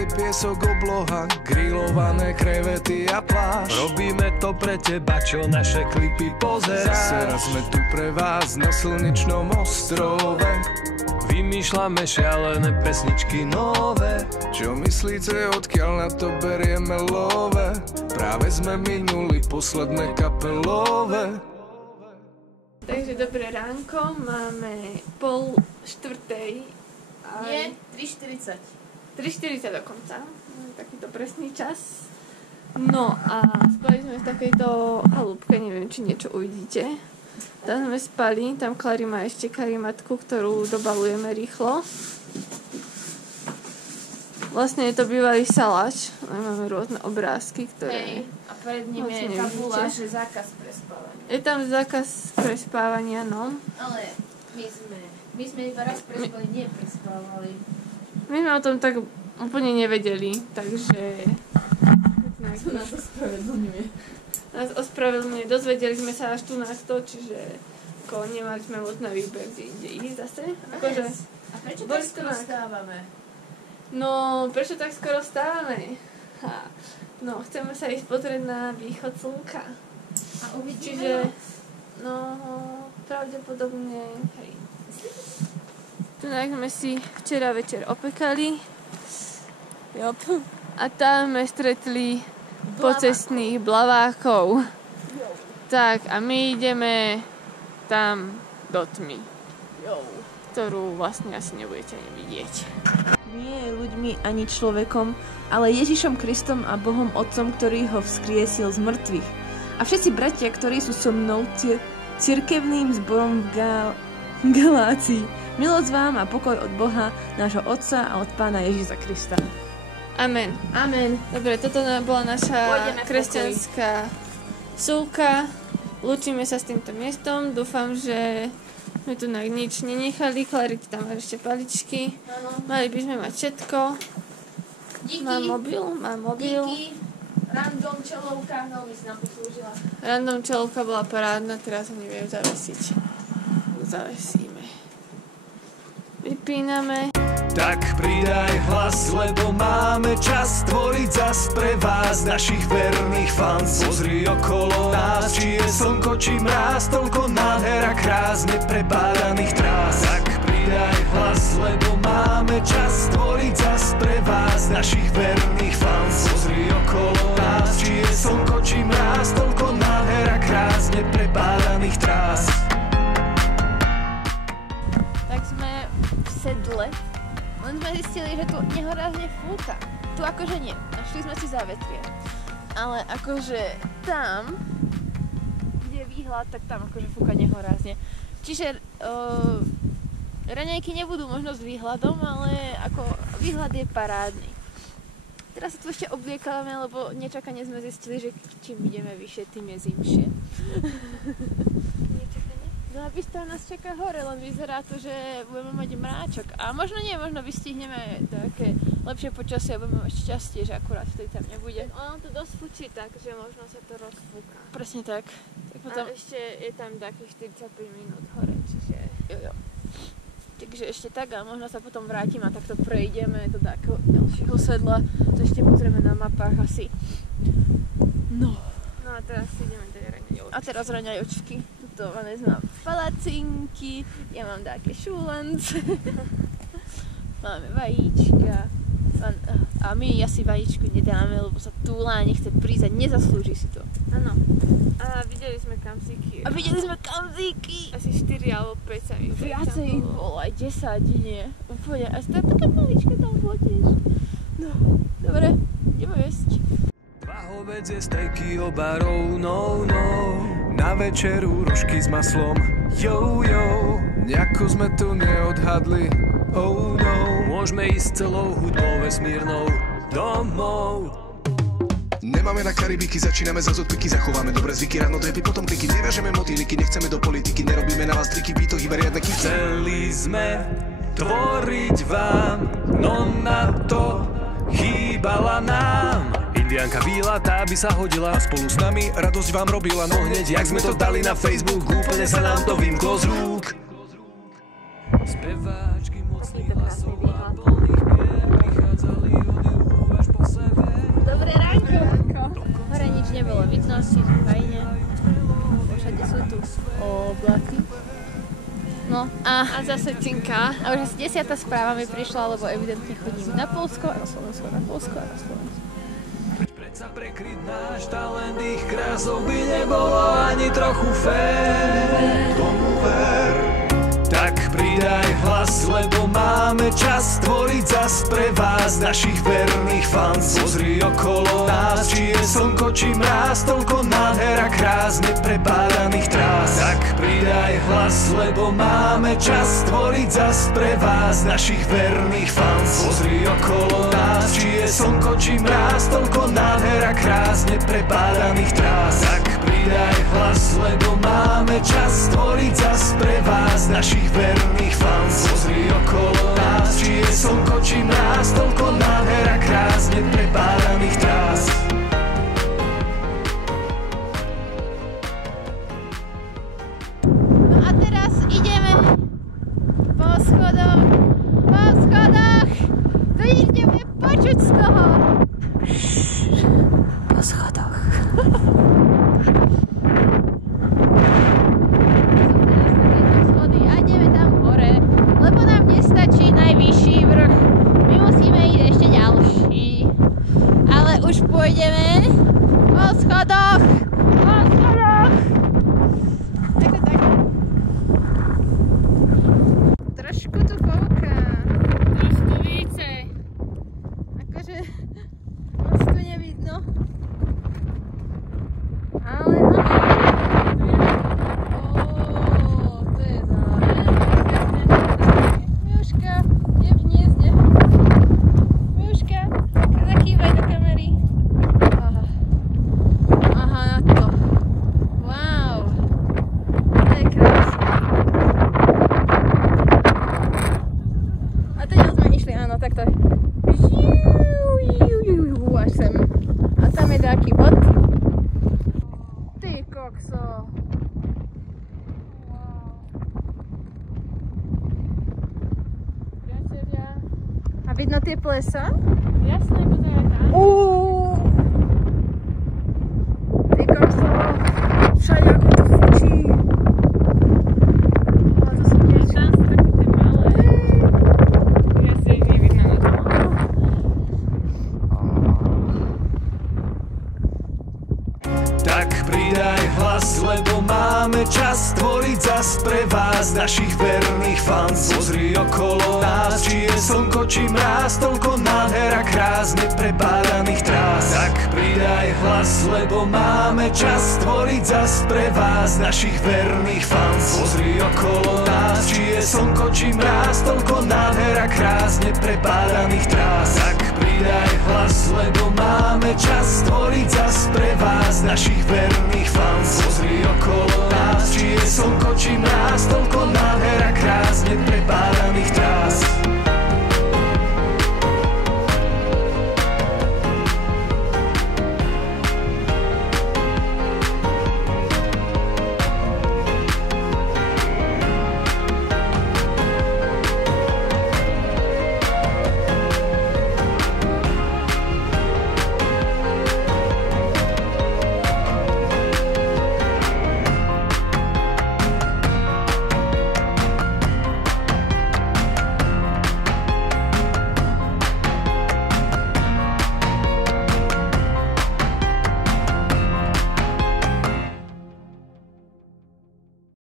biely piesok, obloha, grillované krevety a pláž. Robíme to pre teba, čo naše klipy pozeráš. Zase raz sme tu pre vás na slnečnom ostrove. Vymýšľame šialené pesničky nové. Čo myslíte, odkiaľ na to berieme love? Práve sme minuli posledné kapelové. Takže dobré ránko, máme 3:30. Nie, 3:40. 3:40 dokonca, takýto presný čas. No a spali sme v takejto halúbke, neviem, či niečo uvidíte. Tam sme spali, tam Klari má ešte karimatku, ktorú dobalujeme rýchlo. Vlastne je to bývalý salač, máme rôzne obrázky, ktoré... A pred ním je tabula, že zákaz prespávania. Je tam zákaz prespávania, no. Ale my sme iba raz prespali, neprespávali. My sme o tom tak úplne nevedeli, takže... To nás ospravedlňuje. Nás ospravedlňuje, dozvedeli sme sa až tu na to, čiže nemali sme moc na výber, kde ísť zase. Akože, a prečo tak skoro stávame? No, prečo tak skoro stávame? No, chceme sa ísť pozrieť na východ slnka. A uvidíme? Čiže, no, pravdepodobne, hej. Tunak sme si včera večer opekali. Jop. A tam sme stretli pocestných blavákov. Tak, a my ideme tam do tmy, ktorú vlastne asi nebudete ani vidieť. Nie ľuďmi ani človekom, ale Ježišom Kristom a Bohom Otcom, ktorý ho vzkriesil z mŕtvych. A všetci bratia, ktorí sú so mnou cirkevným zborom v Galácii. Milosť vám a pokoj od Boha, nášho Otca a od Pána Ježiša Krista. Amen. Amen. Dobre, toto bola naša kresťanská súlka. Lúčime sa s týmto miestom. Dúfam, že sme tu na nič nenechali. Klari, tam máš ešte paličky. Áno. Mali by sme mať všetko. Díky. Mám mobil. Díky. Random čelovka, veľmi si nám poslúžila. Random čelovka bola parádna, teraz ho neviem zavesiť. Zavesíme. Vypíname. Tak pridaj hlas, lebo máme čas tvoriť zas pre vás, našich verných fans. Pozri okolo nás, či je slnko, či mráz, toľko nádher a krás neprebádaných trás. Tak pridaj hlas, lebo máme čas tvoriť zas pre vás, našich verných fans. Pozri okolo nás, či je slnko, či mráz, toľko nádher a krás neprebádaných trás. Tak sme v sedle. Len sme zistili, že tu nehorázne fúka. Tu akože nie. Našli sme si závetrie. Ale akože tam, kde je výhľad, tak tam akože fúka nehorázne. Čiže raňajky nebudú možno s výhľadom, ale ako výhľad je parádny. Teraz sa tu ešte obliekávame, lebo nečakane sme zistili, že čím ideme vyššie, tým je zimšie. No a Bystro nás čaká hore, len vyzerá to, že budeme mať mráčok. A možno nie, možno vystihneme také lepšie počasie a budeme mať šťastie, že akurát vtedy tam nebude. Ono to dosť fučí tak, že možno sa to rozfúka. Presne tak. Potom... A ešte je tam takých 45 minút hore, čiže... Jo. Takže ešte tak a možno sa potom vrátim a takto prejdeme do takého ďalšieho sedla. To ešte pozrieme na mapách asi. No a teraz si ideme dať raňajočky. A teraz raňajočky. Tuto máme znám palacinky, ja mám také šulance. Máme vajíčka. A my asi vajíčku nedáme, lebo sa túla, nechce prísť a nezaslúži si to. Áno. A videli sme kamzíky. Asi 4 alebo 5 sa mi viacej ich bolo, aj 10, nie. Úplne. A to je také maličké tam bolo tiež. No, dobre, ideme jesť. Hovedzie, stejky, obarov, no. Na večeru rožky s maslom, yo. Nejako sme to neodhadli, oh no. Môžeme ísť celou hudbou vesmírnou domov. Nemáme na Karibiky, začíname zas od piky, zachováme dobré zvyky, ráno drepy, potom kliky, neviažeme motýliky, nechceme do politiky, nerobíme na vás triky, by to iba riadne kiky. Chceli sme tvoriť vám, no na to chýbala nám. Indiánka bíla, tá by sa hodila, spolu s nami radosť vám robila, no hneď jak sme to dali na Facebook, úplne sa nám to vymklo z rúk. Speváčky mocných hlasov a plných mier vychádzali od juhu. A zase cinka. A už asi 10. správa mi prišla, lebo evidentne chodím na Poľsko a na Slovensko, na Poľsko a na Slovensko. Predsa prekryť náš talent ich krásou by nebolo ani trochu fér. Tomu ver. Tak pridaj hlas, lebo máme čas tvoriť zas pre vás, našich verných fans. Pozri okolo nás, či je slnko, či mráz, toľko nádher a krás neprepádaných trás. Tak pridaj hlas, lebo máme čas tvoriť zas pre vás, našich verných fans. Pozri okolo nás, či je slnko, či mráz, toľko nádher a krás neprepádaných trás. Tak pridaj hlas, lebo máme čas tvoriť zas pre vás, našich verných fans. Pozri okolo nás, či je slnko, či mráz, toľko nádher a krás neprepádaných trás. No a teraz ideme po schodoch, to ideme počuť z toho. Po schodoch. Schody a ideme tam hore, lebo nám nestačí najvyšší vrch. My musíme ísť ešte ďalší. Ale už pôjdeme po schodoch. Trošku tu fouká. Trošku více. Akože moc tu nevidno. Ale to je zároveň. Miuška, je v hniezde. Miuška, zakývaj do kamery. Aha, na to. Wow. To je krásne. A teď sme išli, áno, takto. Až sem. A tam je taký bod. Ty kokso. Priatelia. A vidno tie plesa? Jasné, pozeraj tam. Ty kokso. Všade ako to fučí. Ale to som niečo. Tam sú také tie malé. Ja si ich nevidno na tom. Tak pridaj hlas, lebo máme čas tvoriť zas pre vás, našich verných fans. Pozri okolo nás, či je slnko, či mráz, toľko nádher a krás neprepádaných trás. Tak pridaj hlas, lebo máme čas tvoriť zas pre vás, našich verných fans. Pozri okolo nás, či je slnko, či mráz, toľko nádher a krás neprepádaných trás. Tak pridaj hlas, lebo máme čas tvoriť zas pre vás, našich verných fans. Pozri okolo nás, či je slnko, či mráz, toľko nádher a krás neprepádaných trás.